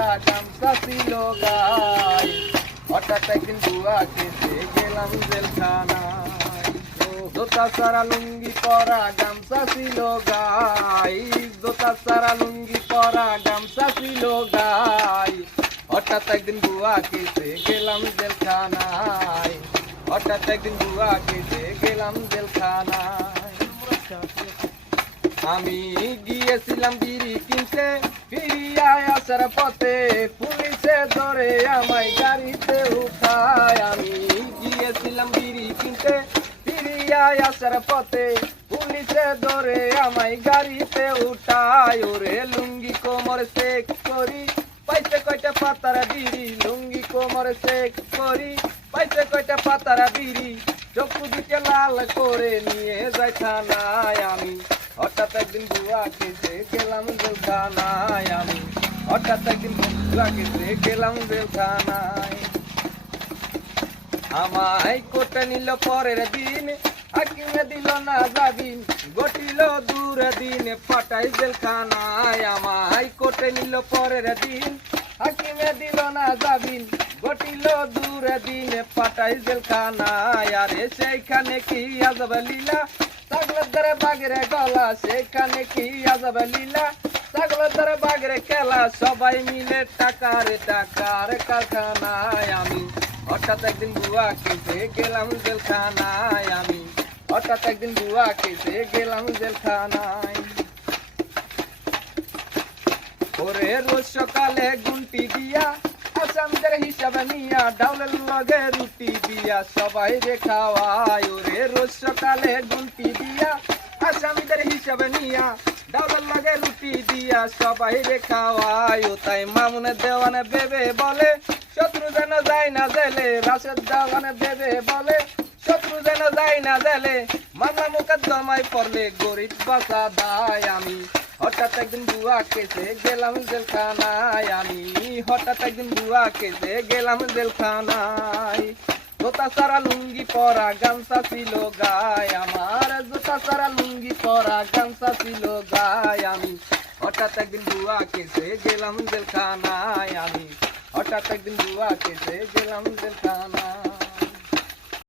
পরা গামছা ছিল গায়ে, হঠাৎ একদিন বুয়া খেতে গেলাম জেলখানায়। জোতা সারা লুঙ্গি পরা গামছা ছিল গায়ে, জোতা সারা লুঙ্গি পরা গামছা ছিল গায়ে, হঠাৎ একদিন বুয়া খেতে গেলাম জেলখানায়, হঠাৎ একদিন বুয়া খেতে গেলাম জেলখানায়। আমি গিয়েছিলাম বিড়ি কিনতে, ফিরিয়ে আসার পথে পুলিশে ধরে আমায় গাড়িতে উঠায়। আমি গিয়েছিলাম বিড়ি কিনতে, ফিরিয়ে আসার পথে পুলিশে ধরে আমায় গাড়িতে উঠায়। ওরে লুঙ্গি কোমর চেক করি, পাইছে কয়টা পাতারা বিড়ি, লুঙ্গি কোমর চেক করি, পাইছে কয়টা পাতারা বিড়ি, চক্ষু দিকে লাল করে নিয়ে যায় থানায়। আমি হঠাৎ একদিন বুয়া খেতে গেলাম জেলখানায়, আমি হঠাৎ একদিন বুয়া খেতে গেলাম জেলখানায়। আমায় কোটে নিল পরের দিন, হাকিমে দিল না জামিন, গটিল দূর দিন পাঠাই জেলখানায়। আমায় কোটে নিল পরের দিন, হাকিমে দিল না জামিন, গটিল দূর দিন পাঠাই জেলখানায়। আরে সেইখানে কি আজব লীলা, ছাগলের দ্বারা বাঘের গলা, সেখানে কি আজব লীলা, ছাগলের দ্বারা বাঘের খেলা, সবাই মিলে টাকার টাকার কারখানায়। আমি হঠাৎ একদিন বুয়া খেতে গেলাম জেলখানায়, আমি হঠাৎ একদিন বুয়া খেতে গেলাম জেলখানায়। ওরে রোজ সকালে গুনটি দিয়া, আসামদের হিসাবে নিয়া, ডাউলের লগে রুটি দিয়া সবাই রে খাওয়ায়। ওরে রোজ সকালে গুনটি দিয়া, আসামদের হিসাবে নিয়া, ডাউলের লগে রুটি দিয়া সবাই রে খাওয়ায়। ও তাই মামুনের দেওয়ানে বেবে বলে, শত্রু যেন যায় না জেলে, রাশেদ দেওয়ানে বেবে বলে, শত্রু যেন যায় না জেলে, মামলা মোকদ্দমায় পড়লে গরিব বাঁচা দায়। আমি হঠাৎ একদিন বুয়া খেতে গেলাম জেলখানায়, আমি হঠাৎ একদিন বুয়া খেতে গেলাম জেলখানায়। জোতা সারা লুঙ্গি পরা গামছা ছিল গায়ে আমার, জোতা সারা লুঙ্গি পরা গামছা ছিল গায়ে, আমি হঠাৎ একদিন বুয়া খেতে গেলাম জেলখানায়, আমি হঠাৎ একদিন বুয়া খেতে গেলাম জেলখানায়।